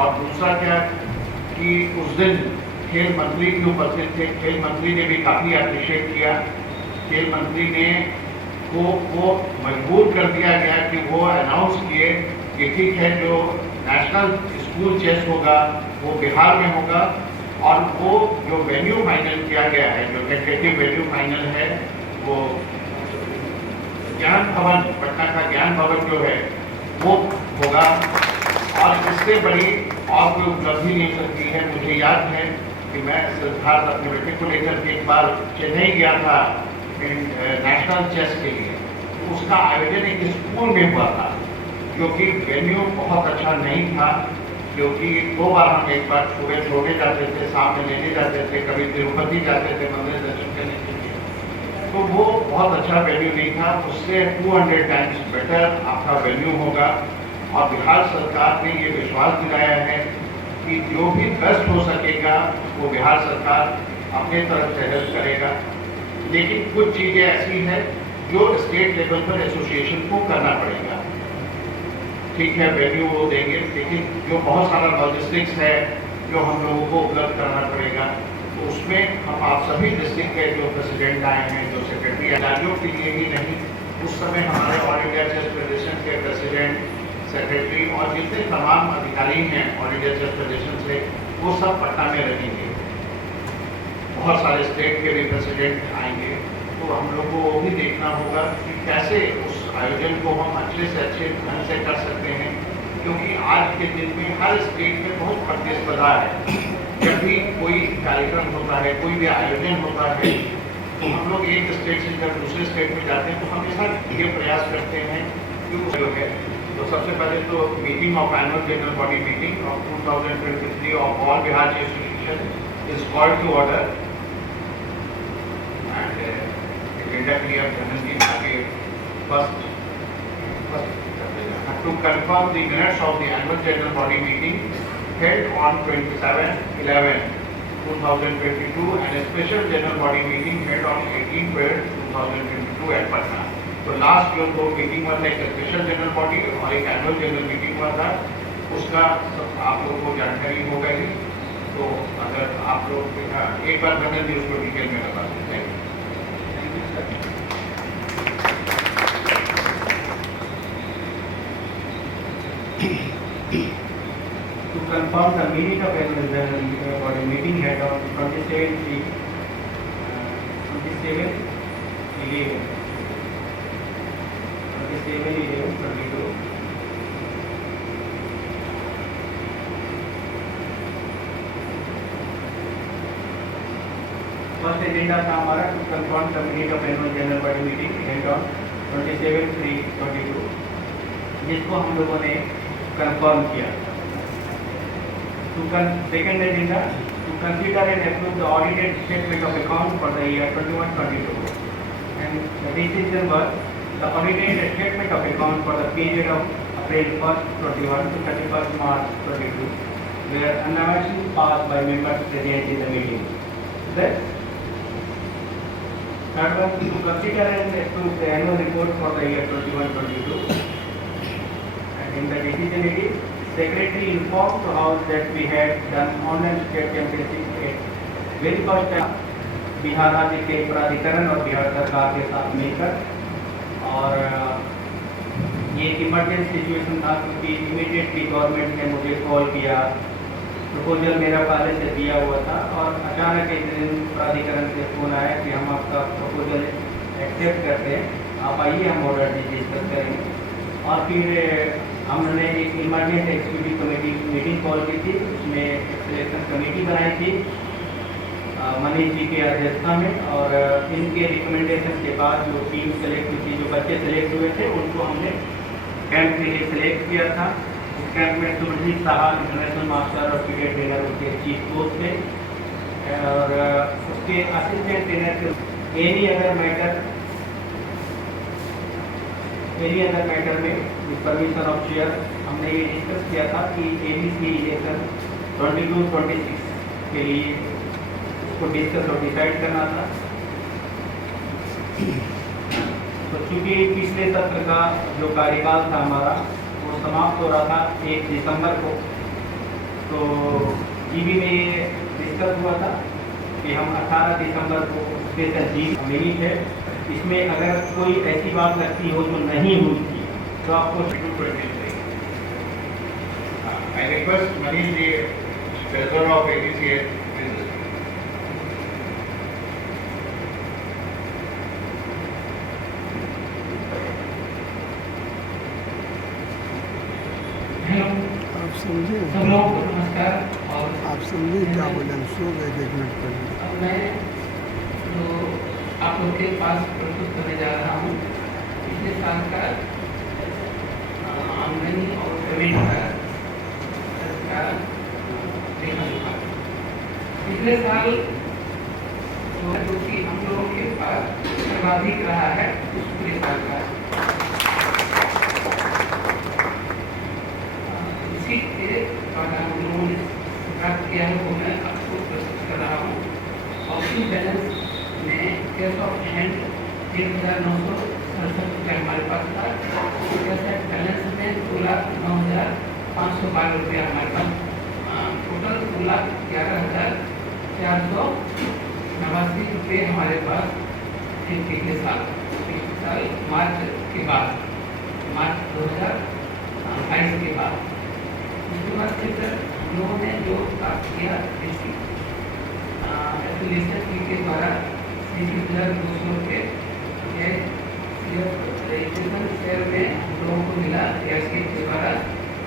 और दूसरा क्या कि उस दिन खेल मंत्री भी उपस्थित थे। खेल मंत्री ने भी काफ़ी अप्रिशिएट किया। खेल मंत्री ने वो मजबूर कर दिया गया कि वो अनाउंस किए कि ठीक है, जो नेशनल स्कूल चेस होगा वो बिहार में होगा, और वो जो वेन्यू फाइनल किया गया है, जो टेंटेटिव वेन्यू फाइनल है, वो ज्ञान भवन, पटना का ज्ञान भवन जो है वो होगा। और इससे बड़ी और कोई उपलब्धि नहीं सकती है। मुझे याद है कि मैं सिद्धार्थ अपने बेटे को लेकर के एक बार चेन्नई गया था नेशनल चेस के लिए। तो उसका आयोजन एक स्कूल में हुआ था, जो कि वेन्यू बहुत अच्छा नहीं था, क्योंकि 2 बार हम एक बार सुबह छोड़ने जाते थे, शाम में लेने जाते थे, कभी तिरुपति जाते थे मंदिर दर्शन करने के लिए। तो वो बहुत अच्छा वेन्यू नहीं था। उससे 200 टाइम्स बेटर आपका वेन्यू होगा। और बिहार सरकार ने ये विश्वास दिलाया है कि जो भी बेस्ट हो सकेगा वो बिहार सरकार अपने तरफ से हेल्प करेगा। लेकिन कुछ चीज़ें ऐसी हैं जो स्टेट लेवल पर एसोसिएशन को करना पड़ेगा। ठीक है, वेन्यू वो देंगे, लेकिन जो बहुत सारा लॉजिस्टिक्स है जो हम लोगों को उपलब्ध करना पड़ेगा। तो उसमें हम आप सभी डिस्ट्रिक्ट के जो प्रेसिडेंट आए हैं, जो सेक्रेटरी राज्यों के लिए ही नहीं, उस समय हमारे ऑल इंडिया चेस फेडरेशन के प्रेसिडेंट, सेक्रेटरी और जितने तमाम अधिकारी हैं ऑल इंडिया चेस फेडरेशन से, वो सब पटना में रहेंगे। बहुत सारे स्टेट के भी प्रेसिडेंट आएंगे। तो हम लोग को वो भी देखना होगा कि कैसे उस आयोजन को हम अच्छे से अच्छे ढंग से कर सकते हैं, क्योंकि आज के दिन में हर स्टेट में बहुत प्रतिस्पर्धा है। जब भी कोई कार्यक्रम होता है, कोई भी आयोजन होता है, तो हम लोग एक स्टेट से जब दूसरे स्टेट में जाते हैं तो हमेशा ये प्रयास करते हैं कि जो है, तो सबसे पहले तो meeting of annual general body meeting of 2023 of all Bihar chess association is called to order and clear general की आगे first to confirm the minutes of the annual general body meeting held on 27/11/2022 and a special general body meeting held on 18/12/2022 at Patna. तो last जो 2 meeting हुआ था, एक special general body और एक annual general meeting हुआ था, उसका सब आप लोगों को जानकारी हो गई। तो अगर आप लोग एक बार बदल दी उसको डिटेल में बता दें। To confirm the minute of annual general body meeting held on 27/11/22. First agenda था हमारा to confirm the minute of annual general body meeting held on 27/3/22, जिसको हम लोगों ने कंफर्म किया। Second agenda to consider and approve the audited statement of account for the year 21-22 and the decision was the audited statement of account for the period of April 1st, 21 to 31st March 22 were unanimously passed by members present in the meeting. Third one, to consider and approve the annual report for the year 21-22. And in the decision it is, Secretary informed the House that we had done online state championship at very first time Bihar राज्य के प्राधिकरण और बिहार सरकार के साथ मिलकर, और ये एक इमरजेंसी सिचुएशन था क्योंकि इमीडिएटली गवर्नमेंट ने मुझे कॉल किया। प्रपोजल मेरा पहले से दिया हुआ था और अचानक एक दिन प्राधिकरण से फ़ोन आया कि हम आपका प्रपोजल एक्सेप्ट करते हैं, आप आइए, हम ऑर्डर डिस्कस करेंगे। और फिर हमने एक emergent executive committee meeting call की थी। उसमें एक सिलेक्शन कमेटी बनाई थी मनीष जी की अध्यक्षता में, और इनके रिकमेंडेशन के बाद जो टीम सेलेक्ट हुई थी, जो बच्चे सेलेक्ट हुए थे, उनको हमने कैंप के लिए सिलेक्ट किया था। उस कैंप में सुरजीत साहा इंटरनेशनल मास्टर और क्रिकेट ट्रेनर उनके चीफ कोच थे, और उसके असिस्टेंट ट्रेनर थे। एनी अदर मैटर में परमिशन ऑफ चेयर हमने ये डिस्कस किया था कि ABC इलेक्शन 22-26 के लिए उसको डिस्कस और डिसाइड करना था। तो चूँकि पिछले सत्र का जो कार्यकाल था हमारा वो समाप्त हो रहा था 1 दिसंबर को, तो ईबी में ये डिस्कस हुआ था कि हम 18 दिसंबर को स्पेशल जी मिली है, इसमें अगर कोई ऐसी बात लगती हो जो नहीं हुई थी तो आपको 223. I request Manish ji, Treasurer of ADCA, please. Hello आप समझे सब लोग को नमस्कार। और आप समझे क्या बोले? हम सो गए थे 1 मिनट पहले। अब मैं जो आप लोग के पास प्रस्तुत करने जा रहा हूँ पिछले साल का आमदनी और पेमेंट का लेखा जोखा। पिछले साल जो कि हम लोगों के पास सर्वाधिक रहा है उस पूरे साल का, इसी के द्वारा हम लोगों ने प्राप्त किया है वो मैं आपको प्रस्तुत कर रहा हूँ। ऑप्शन बैलेंस में कैश ऑफ हैंड 1,967 रुपये हमारे पास था। कैश एट बैलेंस में 2,09,512 रुपया हमारे पास, टोटल 2,11,489 रुपये हमारे पास पिछले साल मार्च के बाद, मार्च 2022 के बाद। उसके बाद फिर हम लोगों ने जो प्राप्त किया एफिलिएशन फी के द्वारा 33,200 रुपये रजिस्ट्रेशन शेयर में हम लोगों को मिला के द्वारा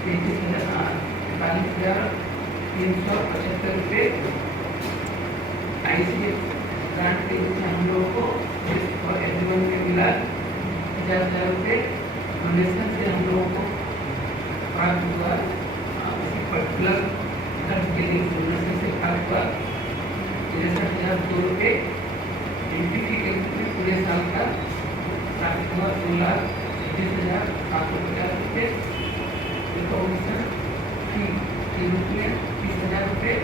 43,375 रुपये। ICF ग्रांट के रूप में हम लोगों को और एवरीवन में मिला 50,000 रुपये। डोनेशन से हम लोगों को प्राप्त हुआ पर्टिकुलर खर्च के लिए डोनेशन से प्राप्त हुआ 63,002 रुपये। एंट्री के रूप में पूरे साल का प्राप्त हुआ 2,26,750 रुपये। रिकॉग्निशन फी के रूप में 30,000 रुपये।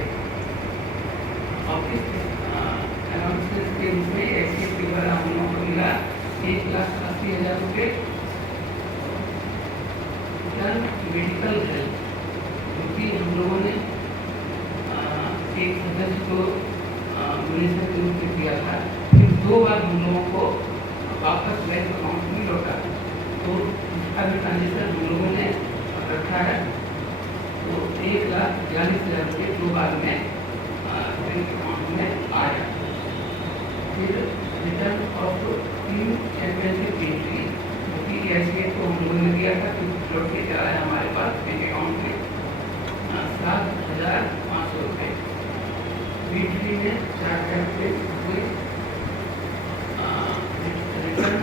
ऑफिस अलाउंसेस के रूप में SCF के द्वारा हम लोगों को मिला 1,80,000 रुपये। मेडिकल हेल्थ क्योंकि हम लोगों ने एक सदस्य को डोनेशन के रूप में दिया था, फिर 2 बार हम लोगों को वापस बैंक अकाउंट में लौटा, तो उसका भी ट्रांजेक्शन हम लोगों ने रखा है। तो 1,42,000 रुपये 2 बार में बैंक अकाउंट में आया। फिर return of team championship entry जो कि SCF को हम लोगों ने दिया था, फिर लौट के चला है हमारे पास बैंक अकाउंट में 7,500 रुपये। वीकली में 4,000 रुपये हुए। रिटर्न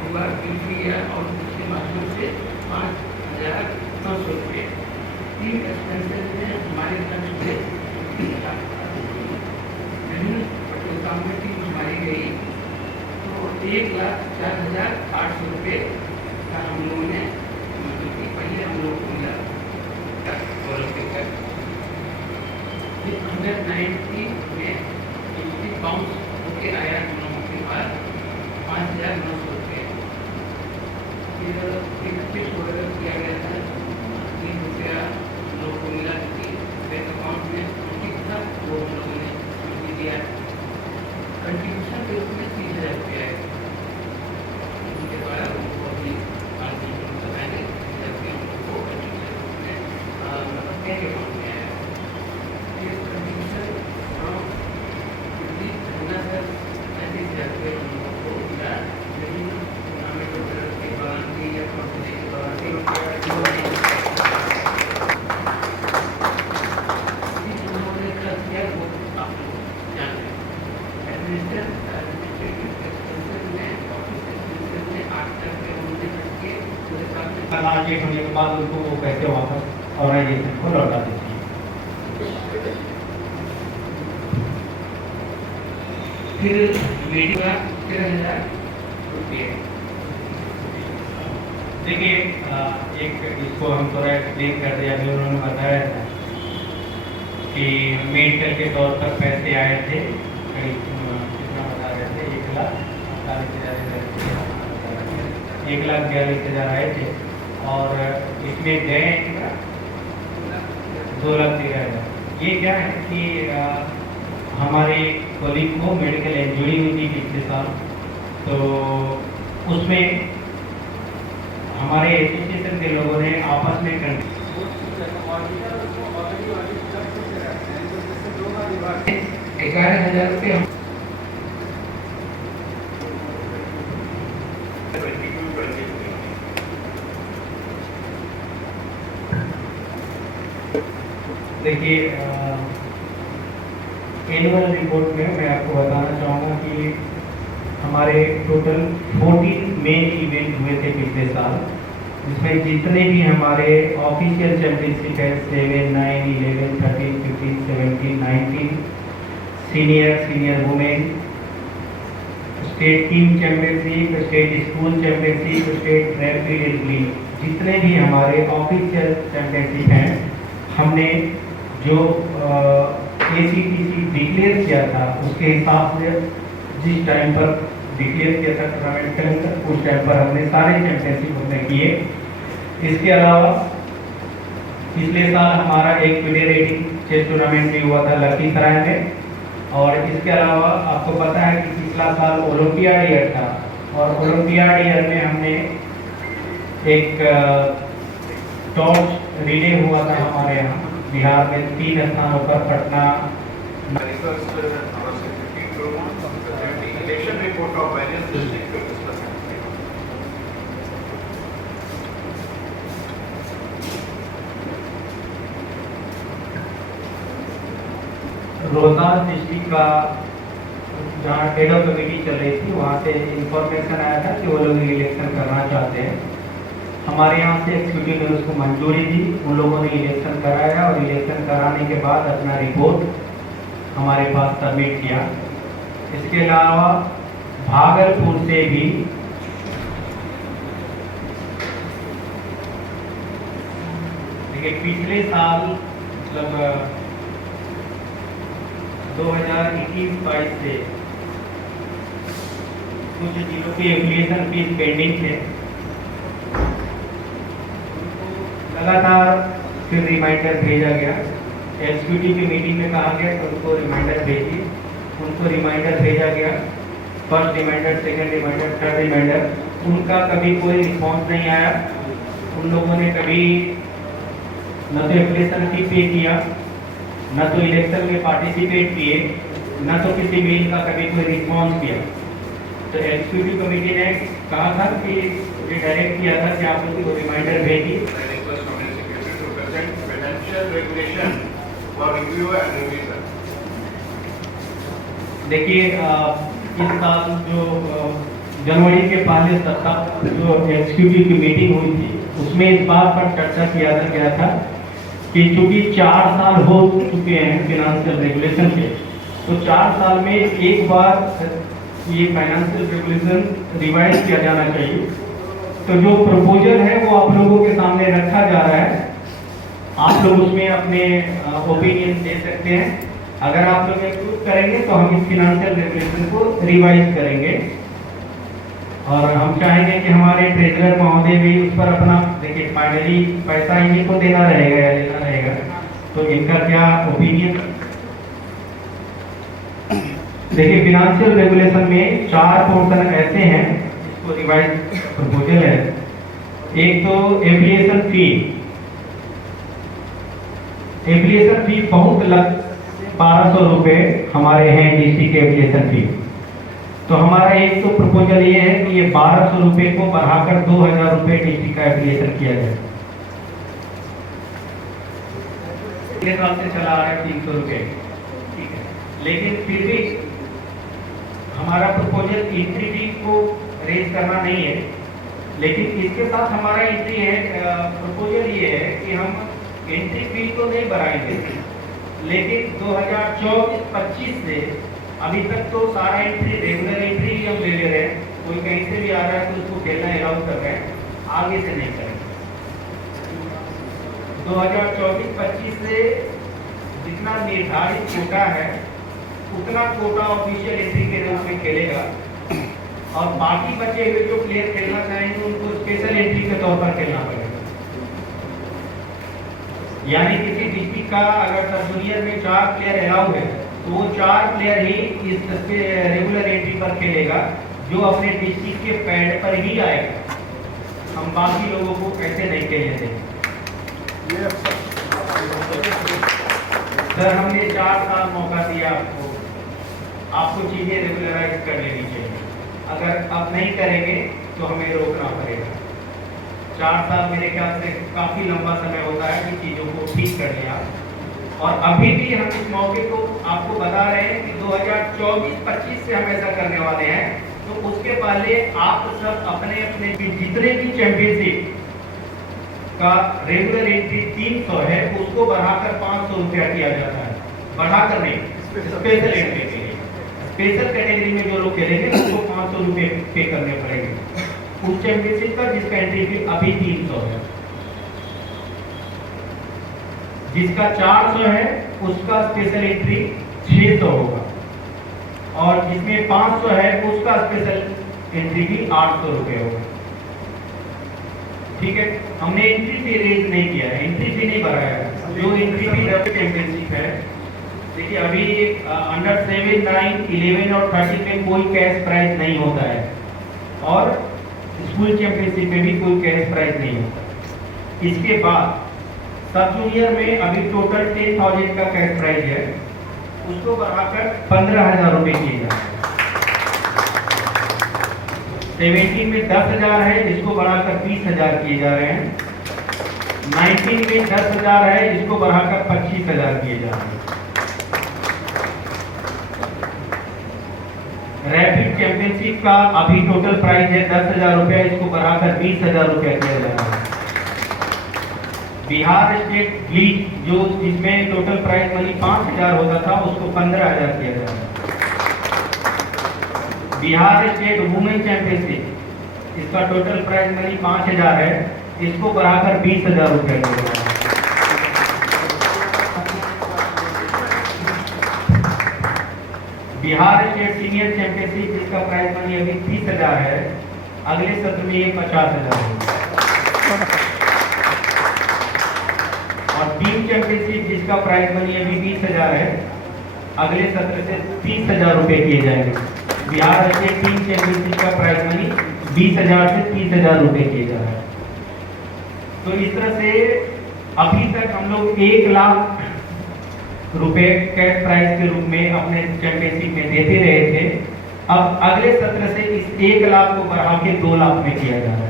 हुआ वीकली और उसके माध्यम से 5,900 रुपये। टीम एक्सपेंसेस में हमारे खर्च हुए विभिन्न प्रतियोगिताओं में टीम हमारी गई, तो 1,04,800 रुपये का हम लोगों ने पहले हम लोग को मिला। 190 में बाउंस होके आया हम लोगों के पास 5,900 रुपये। फिर 31 ऑर्डर किया गया था 3 रुपया हम लोग को मिला कि बैंक अकाउंट में ठीक था, वो हम लोगों ने दिया। कंट्रीब्यूशन के रूप में 30,000 रुपया है उनके द्वारा उनको अपनी मैंने उनको बैंक अकाउंट में आया। फिर कंट्रीब्यूशन फ्रॉम 35,000 रुपये हम लोगों को मिला विभिन्न टूर्नामेंट के दौरान भी या कॉम्पिटिशन के दौरान भी उन्होंने खर्च किया वो आप लोग जानते हैं। एडमिनिस्ट्रेटिव एक्सपेंसेस में ऑफिस एक्सपेंसेस में 8,000 रुपये उन्होंने खर्च किए पूरे साल में। आज एक होने के बाद उनको वो पैसे वापस ऑर्गेनाइजेशन को लौटा देती है। फिर मीडिया 13,000 रुपये। देखिए एक इसको हम थोड़ा एक्सप्लेन कर दिया। अभी उन्होंने बताया था कि मेडिकल के तौर पर पैसे आए थे, करीब कितना बता रहे थे, 1,42,000 आए थे और इसमें गए 2,13,000। ये क्या है कि हमारे कलीग को मेडिकल इंजरी हुई थी पिछले साल, तो उसमें हमारे एसोसिएशन के लोगों ने आपस में 11,000 रुपये हम देखिए, एनुअल रिपोर्ट में मैं आपको बताना चाहूँगा कि हमारे टोटल 14 मेन इवेंट हुए थे पिछले साल, जिसमें जितने भी हमारे ऑफिशियल चैंपियनशिप है 7, 9, 11, 13, 15, 17, 19, senior women, state team championship, state school championship, state track league, जितने भी हमारे ऑफिशियल चैंपियनशिप हैं, हमने जो ACTC डिक्लेयर किया था उसके हिसाब से जिस टाइम पर डिक्लेयर किया था टूर्नामेंट के अंदर, उस टाइम पर हमने सारे चैंपियनशिप हमने किए। इसके अलावा पिछले साल हमारा एक वीडियो रेटिंग चेस टूर्नामेंट भी हुआ था लखीसराय में, और इसके अलावा आपको पता है कि पिछला साल ओलंपियाड ईयर था, और ओलंपियाड ईयर में हमने एक टॉर्च रिले हुआ था हमारे यहाँ बिहार में 3 स्थानों पर, Patna, election report of various districts to discuss. Rohtas district का जहाँ टेडो कमेटी चल रही थी, वहाँ से इंफॉर्मेशन आया था कि वो लोग इलेक्शन करना चाहते हैं। हमारे यहाँ से एक्सिक्यूटिव ने उसको मंजूरी दी, उन लोगों ने इलेक्शन कराया, और इलेक्शन कराने के बाद अपना रिपोर्ट हमारे पास सबमिट किया। इसके अलावा भागलपुर से भी देखिए पिछले साल मतलब 2021-22 से कुछ जिलों के एप्लीकेशन फीस पेंडिंग थे, लगातार फिर रिमाइंडर भेजा गया। एग्जीक्यूटिव की मीटिंग में कहा गया कि उनको रिमाइंडर भेजिए, उनको रिमाइंडर भेजा गया, first reminder, second reminder, third reminder, उनका कभी कोई रिस्पॉन्स नहीं आया। उन लोगों ने कभी न तो एप्लीकेशन फी पे किया, न तो इलेक्शन में पार्टिसिपेट किए, न तो किसी मेल का कभी कोई रिस्पॉन्स किया। तो एग्जीक्यूटिव कमेटी ने कहा था कि ये डायरेक्ट किया था कि आप लोग को रिमाइंडर भेजिए। देखिए इस साल जो जनवरी के पहले सप्ताह जो एग्जीक्यूटिव की मीटिंग हुई थी, उसमें इस बात पर चर्चा किया गया था कि चूंकि 4 साल हो चुके हैं फाइनेंशियल रेगुलेशन के, तो 4 साल में एक बार ये फाइनेंशियल रेगुलेशन रिवाइज किया जाना चाहिए। तो जो प्रपोजल है वो आप लोगों के सामने रखा जा रहा है, आप लोग उसमें अपने ओपिनियन दे सकते हैं। अगर आप लोग अप्रूव करेंगे तो हम इस फाइनेंशियल रेगुलेशन को रिवाइज करेंगे, और हम चाहेंगे कि हमारे ट्रेजरर महोदय भी उस पर अपना, देखिए फाइनली पैसा इन्हीं को देना रहेगा या लेना रहेगा, तो इनका क्या ओपिनियन। देखिए फाइनेंशियल रेगुलेशन में 4 पोर्शन ऐसे हैं जिसको रिवाइज प्रपोजल है। एक तो एप्लीकेशन फी बहुत लग 1200 रुपये हमारे हैं डिस्ट्रिक्ट एप्लीकेशन फी। तो हमारा एक तो प्रपोजल ये है कि ये 1200 रुपये को बढ़ाकर 2000 रुपये डिस्ट्रिक्ट का एप्लीकेशन किया जाए। पिछले साल से चला आ रहा है 300 रुपये, ठीक है, लेकिन फिर भी हमारा प्रपोजल एंट्री फी को रेज करना नहीं है, लेकिन इसके साथ हमारा एंट्री है प्रपोजल ये है कि हम एंट्री फी तो नहीं बढ़ाएंगे, लेकिन 2024-25 से अभी तक तो सारा एंट्री रेगुलर एंट्री ही हम ले ले रहे हैं, कोई कहीं से भी आ रहा है तो उसको खेलना अलाउ कर रहे हैं, आगे से नहीं करेंगे। 2024-25 से जितना निर्धारित कोटा है उतना कोटा ऑफिशियल एंट्री के रूप में खेलेगा, और बाकी बचे हुए जो प्लेयर खेलना चाहेंगे उनको स्पेशल एंट्री के तौर पर खेलना पड़ेगा। यानी किसी डिस्ट्रिक्ट का अगर सब जूनियर में 4 प्लेयर अलाउ है तो वो 4 प्लेयर ही इस रेगुलर एंट्री पर खेलेगा, जो अपने डिस्ट्रिक्ट के पैड पर ही आएगा। हम बाकी लोगों को ऐसे नहीं खेलने देंगे। सर हमने 4 साल मौका दिया आपको चीजें रेगुलराइज कर लेनी चाहिए। अगर अब नहीं करेंगे तो हमें रोकना पड़ेगा। 4 साल मेरे ख्याल से काफी लंबा समय होता है कि चीजों को ठीक कर लिया। और अभी भी हम इस मौके को आपको बता रहे हैं कि 2024-25 से हम ऐसा करने वाले हैं। तो उसके पहले आप सब अपने अपने जितने भी चैंपियनशिप का रेगुलर एंट्री 300 है उसको बढ़ाकर 500 रुपया किया जाता है। बढ़ाकर नहीं, स्पेशल एंट्री के लिए स्पेशल कैटेगरी में जो लोग खेलेंगे उसको 500 रुपये पे करने पड़ेंगे उस चैंपियनशिप का, जिसका एंट्री फी अभी 300 है। जिसका 400 है उसका स्पेशल एंट्री 600 होगा, और जिसमें 500 है उसका स्पेशल एंट्री भी 800 रुपये होगा। ठीक है, हमने एंट्री फी रेज नहीं किया है, एंट्री फी नहीं बढ़ाया है। जो एंट्री फी चैंपियनशिप है, देखिए अभी अंडर 7, 9, 11 और 30 में कोई कैश प्राइज नहीं होता है, और स्कूल चैंपियनशिप में भी कोई कैश प्राइज नहीं होता। इसके बाद सब जूनियर में अभी टोटल 10,000 का कैश प्राइज है, उसको बढ़ाकर 15,000 रुपये किए जा रहे हैं। 17 में 10,000 है, जिसको बढ़ाकर 20,000 किए जा रहे हैं। 19 में 10,000 है, जिसको बढ़ाकर 25,000 किए जा रहे हैं। रैपिड चैंपियनशिप का अभी टोटल प्राइस है 10,000 रुपया, इसको बढ़ाकर 20,000 रुपया किया जा रहा है। बिहार स्टेट लीग जो जिसमें टोटल प्राइस मनी 5,000 होता था, उसको 15,000 किया जा रहा है। बिहार स्टेट वुमेन चैंपियनशिप, इसका टोटल प्राइस मनी 5,000 है, इसको बढ़ाकर 20,000 रुपये किया जा रहा है। बिहार स्टेट सीनियर चैंपियनशिप, जिसका प्राइस मनी अभी 30,000 है, अगले सत्र में ये 50,000 होगा। और टीम चैंपियनशिप, जिसका प्राइस मनी अभी 20,000 है, अगले सत्र से 30,000 रुपये किए जाएंगे। बिहार स्टेट टीम चैंपियनशिप का प्राइस मनी 20,000 से 30,000 रुपये किए जा रहा है। तो इस तरह से अभी तक हम लोग 1 लाख रुपए कैश प्राइज के रूप में अपने चैंपियनशिप में देते रहे थे। अब अगले सत्र से इस 1 लाख को बढ़ा के 2 लाख में किया जा रहा है।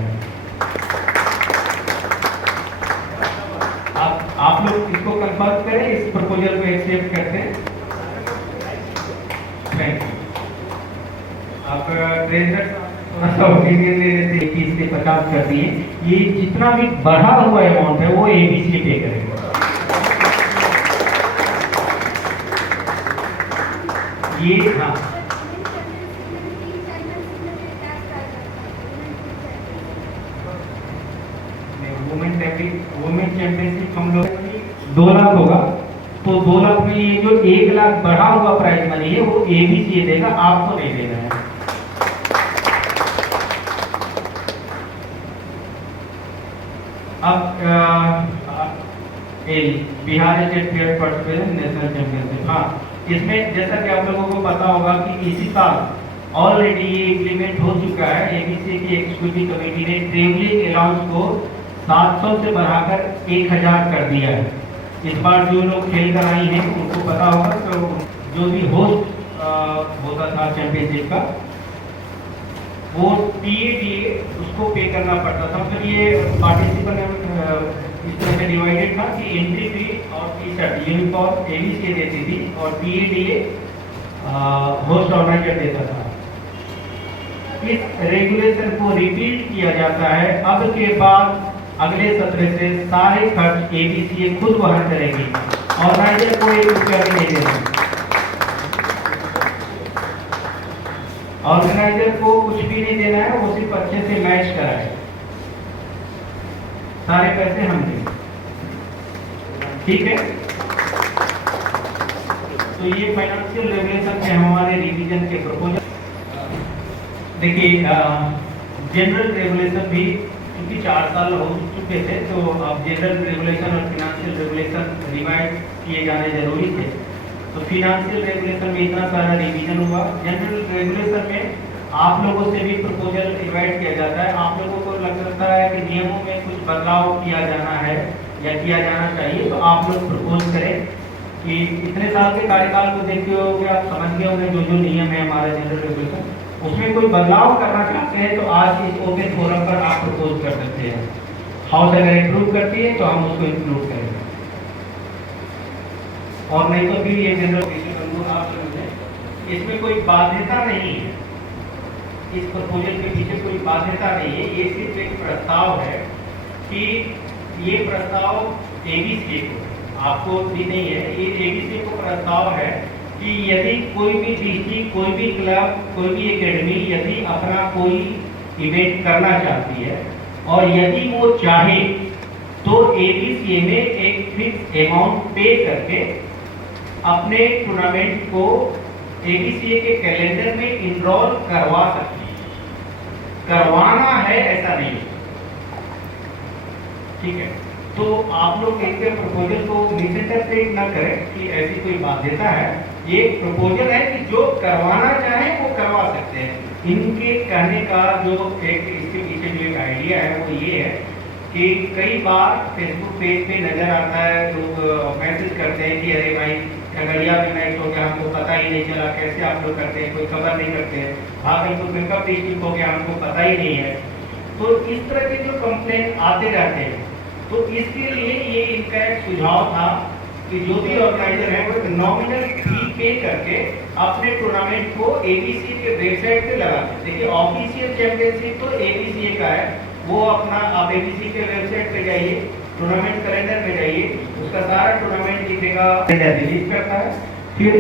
आप लोग इसको कंफर्म करें, इस प्रपोजल को एक्सेप्ट करते हैं। Thank you. आप ट्रेजर थोड़ा सा ओपिनियन ले रहे थे, 30 से 50 कर दिए। ये जितना भी बढ़ा हुआ अमाउंट है वो एबीसी पे करेगा। ये हाँ, वुमेन चैंपियनशिप हम लोग 2 लाख होगा, तो 2 लाख में ये जो 1 लाख बढ़ा हुआ प्राइज मनी है वो एबीसी देगा, आपको नहीं देना है। अब Bihar state fair participation national championship, हाँ, इसमें जैसा कि आप लोगों को पता होगा कि इसी साल ऑलरेडी ये इम्प्लीमेंट हो चुका है। एबीसी की एग्जीक्यूटिव कमेटी ने ट्रेवलिंग अलाउंस को 700 से बढ़ाकर 1,000 कर दिया है। इस बार जो लोग खेल कर आई हैं उनको पता होगा, तो जो भी होस्ट होता था चैंपियनशिप का, वो टीए उसको पे करना पड़ता था। फिर ये पार्टिसिपेंट इस तरह से डिवाइडेड था कि एंट्री फी और टी शर्ट यूनिफॉर्म एबीसी देती थी और टीए होस्ट ऑर्गेनाइजर देता था। इस रेगुलेशन को रिपीट किया जाता है। अब के बाद अगले सत्र से सारे खर्च एबीसी खुद वहन करेगी, ऑर्गेनाइजर को 1 रुपया भी नहीं देगा। ऑर्गेनाइजर को कुछ भी नहीं देना है, वो सिर्फ अच्छे से मैच कराए, सारे पैसे हम देंगे। ठीक है, तो ये फाइनेंशियल रेगुलेशन के हमारे रिवीजन के प्रपोजल। देखिए जनरल रेगुलेशन भी क्योंकि 4 साल हो चुके थे, तो अब जनरल रेगुलेशन और फाइनेंशियल रेगुलेशन रिवाइज किए जाने जरूरी थे। तो फिनेंशियल रेगुलेशन में इतना सारा रिवीजन हुआ। जनरल रेगुलेशन में आप लोगों से भी प्रपोजल इनवाइट किया जाता है। आप लोगों को लगता है कि नियमों में कुछ बदलाव किया जाना है या किया जाना चाहिए, तो आप लोग प्रपोज करें कि इतने साल के कार्यकाल को देखते होंगे, आप समझ गए होंगे जो जो नियम है हमारा जनरल रेगुलेशन, उसमें कोई बदलाव करना चाहते हैं तो आज इस ओपन फोरम पर आप प्रपोज कर सकते हैं। हाउस अगर अप्रूव करती है तो हम उसको इंक्लूड करेंगे, और नहीं तो फिर ये जनरल आप समझें, इसमें कोई बाध्यता नहीं है, इस प्रपोजल के पीछे कोई बाध्यता नहीं है। ये सिर्फ एक प्रस्ताव है कि ये प्रस्ताव एबीसी को, आपको भी नहीं है, ये एबीसी को प्रस्ताव है कि यदि कोई भी डिस्ट्रिक्ट, कोई भी क्लब, कोई भी एकेडमी यदि अपना कोई इवेंट करना चाहती है और यदि वो चाहे तो एबीसी में एक फिक्स अमाउंट पे करके अपने टूर्नामेंट को एबीसी के कैलेंडर में इनरोल करवा सकती है। करवाना है ऐसा नहीं, ठीक है। तो आप लोग इनके प्रपोजल को मिसइंटरप्रेट न करें कि ऐसी कोई बाध्यता है। ये प्रपोजल है कि जो करवाना चाहे वो करवा सकते हैं। इनके कहने का जो एक इसके पीछे जो एक आइडिया है वो ये है कि कई बार फेसबुक पेज पे नजर आता है, लोग मैसेज करते हैं कि अरे भाई खगड़िया में नाइट हो गया, हमको पता ही नहीं चला, कैसे आप लोग करते हैं, कोई खबर नहीं करते हैं, भागलपुर में कब डिस्ट्रिक्ट हो गया हमको पता ही नहीं है। तो इस तरह के जो कंप्लेंट आते रहते हैं, तो इसके लिए ये इनका एक सुझाव था कि जो भी ऑर्गेनाइजर है वो नॉमिनल फी पे करके अपने टूर्नामेंट को एबीसी के वेबसाइट पे लगा दें। देखिए ऑफिशियल चैंपियनशिप तो एबीसी का है, वो अपना आप एबीसी के वेबसाइट पे जाइए, टूर्नामेंट कैलेंडर पे जाइए, उसका सारा टूर्नामेंट दिखेगा, रिलीज करता है, फिर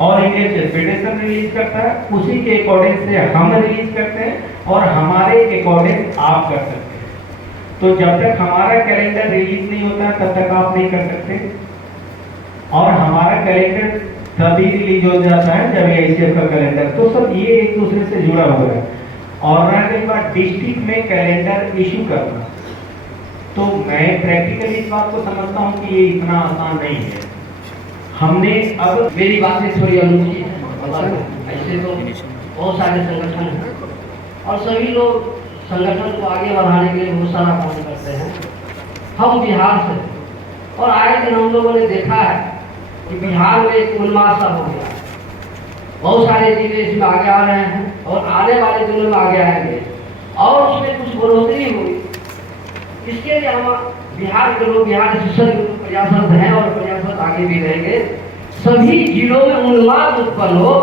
और इंडियन फेडरेशन रिलीज करता है, उसी के अकॉर्डिंग से हम रिलीज करते हैं और हमारे अकॉर्डिंग आप कर सकते हैं। तो जब तक हमारा कैलेंडर रिलीज नहीं होता तब तक आप नहीं कर सकते, और हमारा कैलेंडर तभी रिलीज हो जाता है जब एआईसीएफ का कैलेंडर। तो सब ये एक दूसरे से जुड़ा हुआ है। और रही बात डिस्ट्रिक्ट में कैलेंडर इशू करना, तो मैं प्रैक्टिकली इस बात को समझता हूँ कि ये इतना आसान नहीं है। हमने अब मेरी बातें थोड़ी अनूठी है, ऐसे तो बहुत सारे संगठन हैं और सभी लोग संगठन को आगे बढ़ाने के लिए बहुत सारा काम करते हैं। हम बिहार से हैं और आए दिन हम लोगों ने देखा है कि बिहार में एक उन्माद सा हो गया है। बहुत सारे जिले इसमें आगे आ रहे हैं और आने वाले दिनों में आगे आएंगे और उसमें कुछ बढ़ोतरी होगी। इसके लिए हम बिहार के लोग, बिहार एसोसिएशन के लोग प्रयासरत हैं और प्रयासरत आगे भी रहेंगे। सभी जिलों में उन्माद उत्पन्न हो,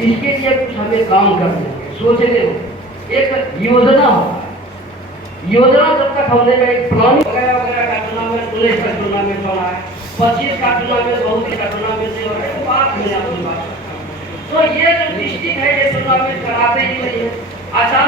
इसके लिए कुछ हमें काम करने होंगे, सोचने होंगे। एक योजना होता है, योजना जब तक हमने एक प्लानिंग वगैरह वगैरह का टूर्नामेंट, 19 का टूर्नामेंट हो रहा है, 25 का टूर्नामेंट, बहुत का टूर्नामेंट हो रहा है, बात नहीं आपकी बात। तो ये जो डिस्ट्रिक्ट है ये टूर्नामेंट कराते ही नहीं है। अचानक